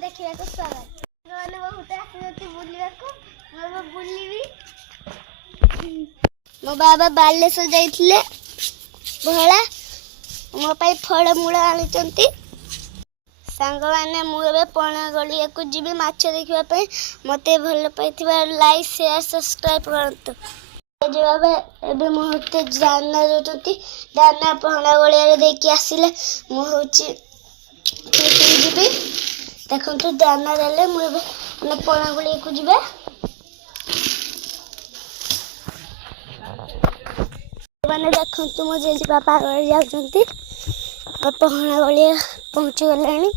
देखा स्वागत मैंने बहुत आसती बुलवा बुलवी मो बाबा बालेश्वर जाइए भला मो फलमूल आनी सांग मैंने मुझे पणा गलिया को जी माछ देखापी मत भल पाई लाइक शेयर सब्सक्राइब करते मुझे दाना दौरान दाना पणा गलिया देखिए आसिले मुझे जी देखो दाना देले मुझे पणा गलिया को जी मैंने देखु मो जेजे बापा आगे जाऊँगी पहना गलिया पहुँची गले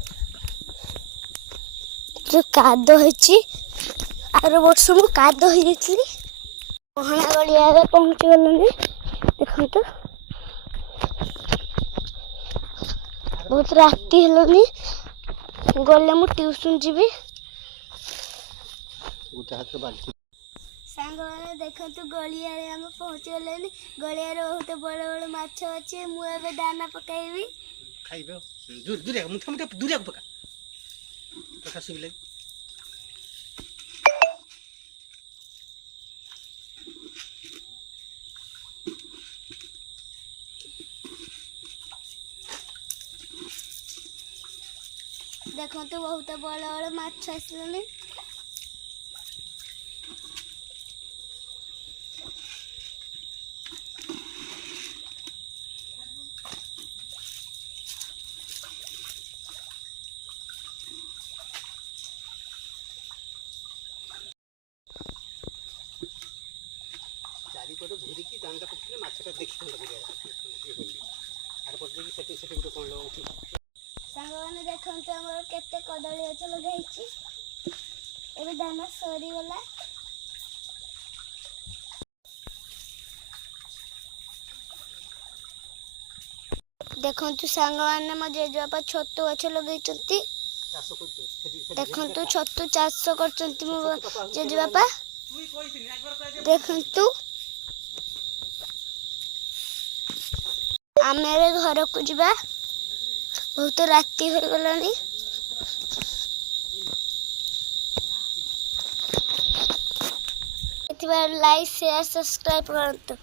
जो काद आर वर्ष मु काद हो जाती पहना गलिया पहुँची गलुनी देखो बहुत राति हेलनी गले मु ट्यूशन जीवी सांग मैंने देखु गलिया आम पहुँची गले गलिया बहुत बड़ बड़ माछ अच्छे मुझे दाना पकाइबी देखो बहुत बड़ बड़ माछ आसले सांग देखते केते कदली गच लगे ए दाना सरीगला देखु सांग मैंने मो जेजेबापा छतु गच लगे देखु छतु चाष कर मो जेजेबापा देखु आम घर को जा बहुत राति हो गलानी लाइक शेयर सब्सक्राइब करते।